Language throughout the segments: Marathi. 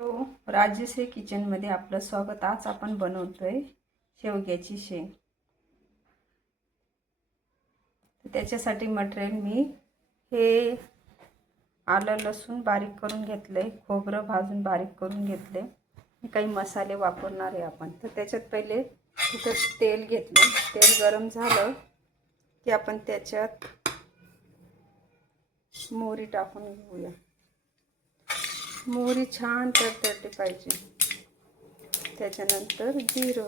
तो राजश्री किचनमध्ये आपलं स्वागत। आज आपण बनवतोय शेवग्याची शेंग। त्याच्यासाठी मटेरियल मी हे आलं लसूण बारीक करून घेतलंय, खोबरं भाजून बारीक करून घेतले, काही मसाले वापरणार आहे आपण। तर त्याच्यात पहिले इथं तेल घेतलं, तेल गरम झालं की आपण त्याच्यात मोहरी टाकून घेऊया। मोहरी छान तडतडली पाहिजे। त्याच्यानंतर जिरं,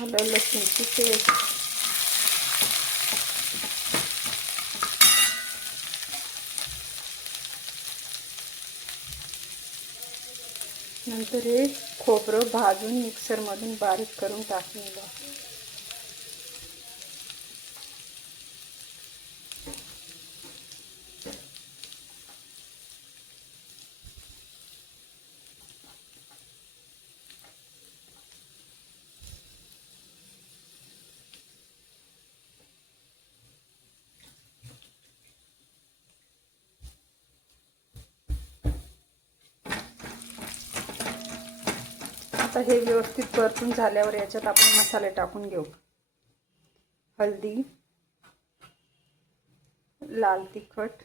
आलं लसूणची पेस्ट, नंतर हे खोबरं भाजून मिक्सरमधून बारीक करून टाकलेलं। आता हे व्यवस्थित परतून झाल्यावर याच्यात आपण मसाले टाकून घेऊ। हळदी, लाल तिखट,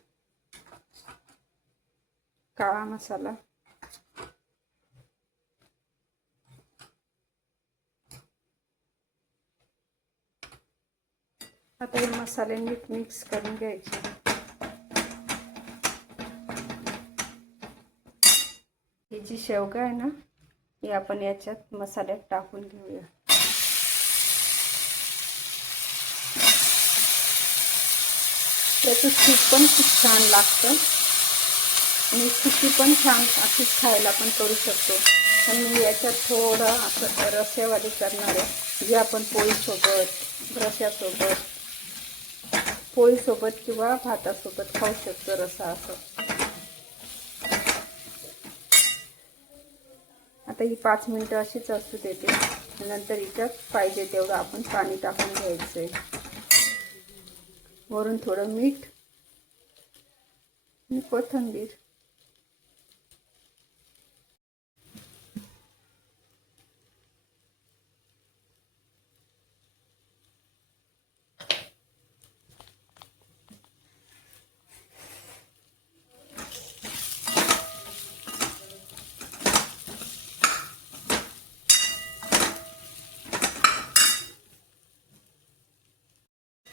काळा मसाला, आता हे मसाले नीट मिक्स करून घ्यायचे। ही जी शेवगा आहे ना, ही आपण याच्यात मसाल्यात टाकून घेऊया। त्याचं सूप पण खूप छान लागतं आणि सुकी पण छान अशी खायला पण करू शकतो। पण मी याच्यात थोडं असं रस्स्यावाली करणार आहे, जे आपण पोळीसोबत, रस्स्यासोबत, पोळीसोबत किंवा भातासोबत खाऊ शकतो रस्सा असं। आता ही 5 मिनिटं अशीच असू देते। नंतर याच्यात पाहिजे तेवढं आपण पाणी टाकून घ्यायचंय, वरून थोडं मीठ आणि कोथिंबीर।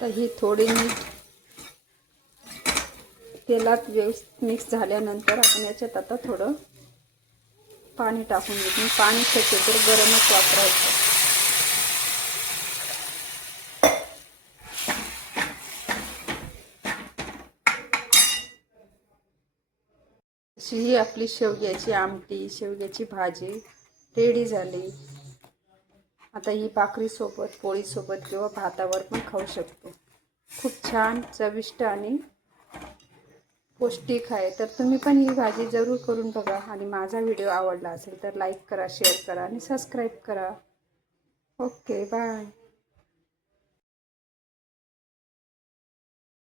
तर ही थोडी मीठ तेलात व्यवस्थित मिक्स झाल्यानंतर आपण याच्यात आता थोडं पाणी टाकून घेऊ। पाणी शक्यतो गरमच वापरायचं। ही आपली शेवग्याची आमटी, शेवग्याची भाजी रेडी झाली। आता ही भाकरीसोबत, पोळीसोबत किंवा भातावर पण खाऊ शकतो। खूप छान चविष्ट आणि पौष्टिक आहे। तर तुम्ही पण ही भाजी जरूर करून बघा आणि माझा व्हिडिओ आवडला असेल तर लाईक करा, शेअर करा आणि सबस्क्राईब करा। Okay, bye.